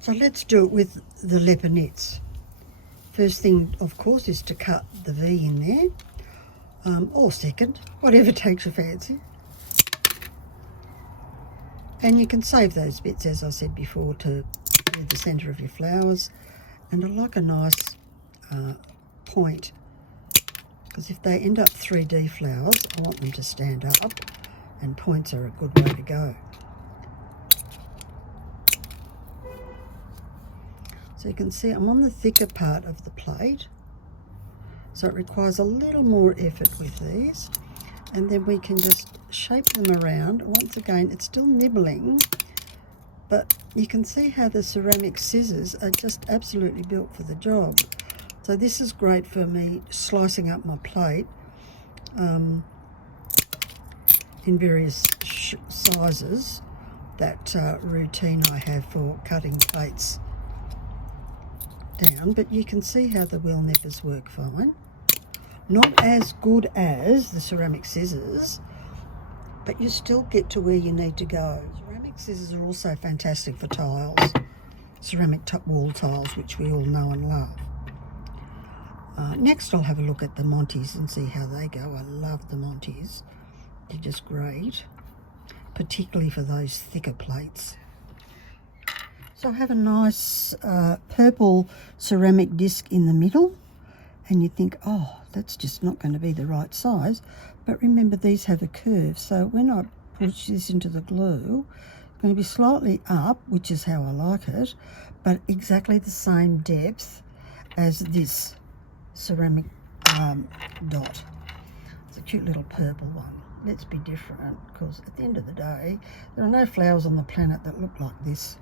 So let's do it with the LEPONITTs. First thing, of course, is to cut the V in there, or second, whatever takes your fancy. And you can save those bits, as I said before, to the centre of your flowers. And I like a nice point, because if they end up 3D flowers, I want them to stand up, and points are a good way to go. So you can see I'm on the thicker part of the plate, so it requires a little more effort with these, and then we can just shape them around. Once again, it's still nibbling, but you can see how the ceramic scissors are just absolutely built for the job. So this is great for me slicing up my plate in various sizes. That routine I have for cutting plates down, but you can see how the wheel nippers work fine. Not as good as the ceramic scissors, but you still get to where you need to go. Ceramic scissors are also fantastic for tiles, ceramic wall tiles, which we all know and love. Next I'll have a look at the Monties and see how they go. I love the Monties, they're just great, particularly for those thicker plates. So I have a nice purple ceramic disc in the middle, and you think, oh, that's just not going to be the right size. But remember, these have a curve, so when I push this into the glue, it's going to be slightly up, which is how I like it, but exactly the same depth as this ceramic dot. It's a cute little purple one. Let's be different, because at the end of the day, there are no flowers on the planet that look like this.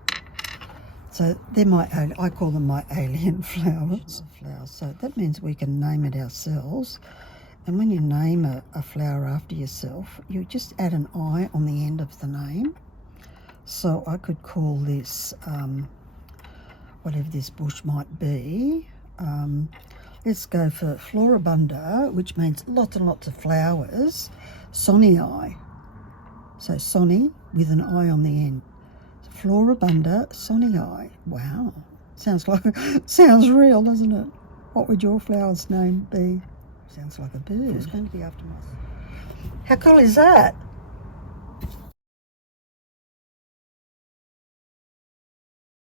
So they're I call them my alien flowers. So that means we can name it ourselves. And when you name a flower after yourself, you just add an I on the end of the name. So I could call this, whatever this bush might be. Let's go for Floribunda, which means lots and lots of flowers. Sonii. So Sonny with an I on the end. Floribunda Sonii. Wow, sounds real, doesn't it? What would your flower's name be? Sounds like a bird. It's going to be after myself. How cool is that?